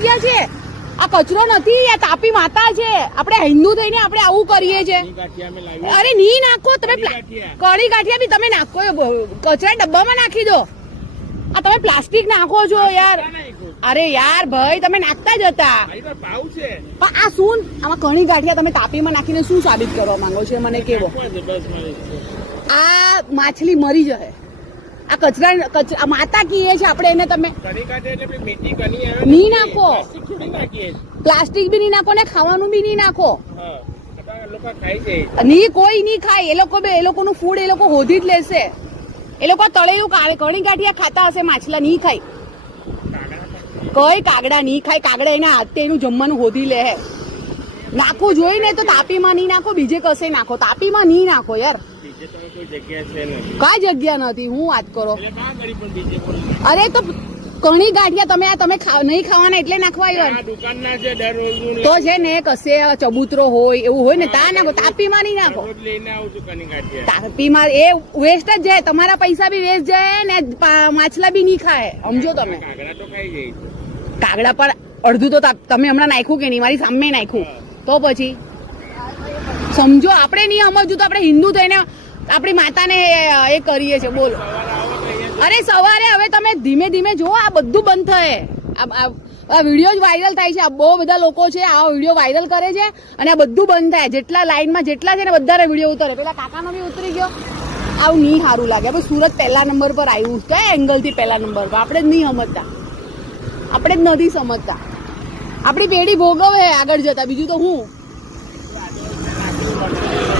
જગ્યા છે, આ કચરો નથી, આ તાપી માતા છે, આપણે હિન્દુ થઈને આપણે આવું કરીએ છીએ। અરે નહીં નાખો તમે, કળી ગાંઠિયા બી તમે નાખો, કચરા ડબ્બામાં નાખી દો। આ તમે પ્લાસ્ટિક નાખો છો યાર, અરે યાર ભાઈ તમે નાખતા જ હતા, પણ આ શું આમાં કણી ગાંઠિયા તમે તાપીમાં નાખીને શું સાબિત કરવા માંગો છો મને કેવો? આ માછલી મરી જશે, આ કચરા માતા કીએ છે આપણે એને, તમે નહીં નાખો, પ્લાસ્ટિક બી નહીં નાખો ને ખાવાનું બી નહીં નાખો, નહીં કોઈ નહીં ખાય, એ લોકોનું ફૂડ એ લોકો હોધી જ લેશે, એ લોકો તળેલું કણી ગાંઠિયા ખાતા હશે, માછલા નહીં ખાય, કઈ કાગડા નહીં ખાય, કાગડા એના હાથે એનું જમવાનું હોધી લે। નાખવું જોઈએ ને તો તાપીમાં નહીં નાખો, બીજે કશે નાખો, તાપીમાં નહીં નાખો યાર, કઈ જગ્યા નથી, હું વાત કરો? અરે તો કણી ગાંઠિયા તમે નહીં ખાવાના એટલે નાખવા તો છે ને, કશે ચબૂતરો હોય એવું હોય ને તા નાખો, તાપીમાં નહીં નાખો, તાપીમાં એ વેસ્ટ જ જાય, તમારા પૈસા બી વેસ્ટ જાય ને માછલા બી નહીં ખાય, સમજો તમે? કાગડા પર અડધું તો તમે હમણાં નાખ્યું કે નહીં, મારી સામે નાખ્યું, તો પછી સમજો, આપણે નહીં સમજવું તો આપણે હિન્દુ થઈને આપણી માતાને એ કરીએ છીએ, બોલો? અરે સવારે હવે તમે ધીમે ધીમે જો, આ બધું બંધ થાય, આ વિડીયો જ વાયરલ થાય છે, આ બહુ બધા લોકો છે આ વિડીયો વાયરલ કરે છે, અને આ બધું બંધ થાય, જેટલા લાઈનમાં જેટલા છે ને બધાને વિડીયો ઉતરે, પેલા કાકાનો બી ઉતરી ગયો, આવું નહીં સારું લાગે। હવે સુરત પહેલા નંબર પર આવ્યું છે, એંગલથી પહેલા નંબર પર, આપણે જ નહીં સમજતા, આપણે જ નથી સમજતા, આપણી પેઢી ભોગવે આગળ જતા, બીજું તો હું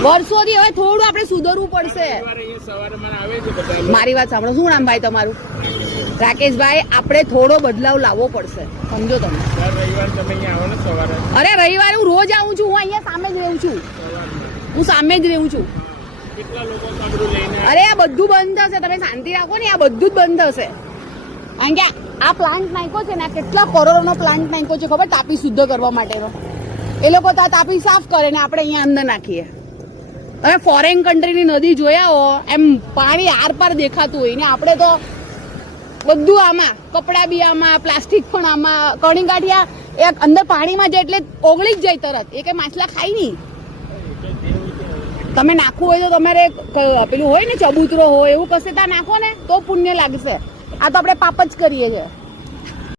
વર્ષોથી હવે થોડું આપણે સુધરવું પડશે। મારી વાત સાંભળો, શું નામ ભાઈ તમારું? રાકેશભાઈ, આપણે થોડો બદલાવ લાવવો પડશે, સમજો તમે? અરે રવિવારે હું રોજ આવું છું, હું અહીંયા સામે જ રહું છું, હું સામે જ રહું છું। અરે આ બધું બંધ થશે, તમે શાંતિ રાખો ને, આ બધું જ બંધ થશે, કારણ કે આ પ્લાન્ટ નાખ્યો છે ને, આ કેટલા કરોડોનો પ્લાન્ટ નાખ્યો છે ખબર, તાપી શુદ્ધ કરવા માટેનો, એ લોકો તાપી સાફ કરે ને આપણે અહીંયા અંદર નાખીએ। તમે ફોરેન કન્ટ્રીની નદી જોયા હો, એમ પાણી આર પાર દેખાતું હોય ને, આપણે તો બધું આમાં, કપડા બી આમાં, પ્લાસ્ટિક પણ આમાં, કણી ગાંઠિયા એક અંદર પાણીમાં જાય એટલે ઓગળી જ જાય તરત, એ કઈ માછલા ખાય નહીં। તમે નાખવું હોય તો તમારે પેલું હોય ને ચબૂતરો હોય એવું કશે ત્યાં નાખો ને તો પુણ્ય લાગશે, આ તો આપણે પાપ જ કરીએ છીએ।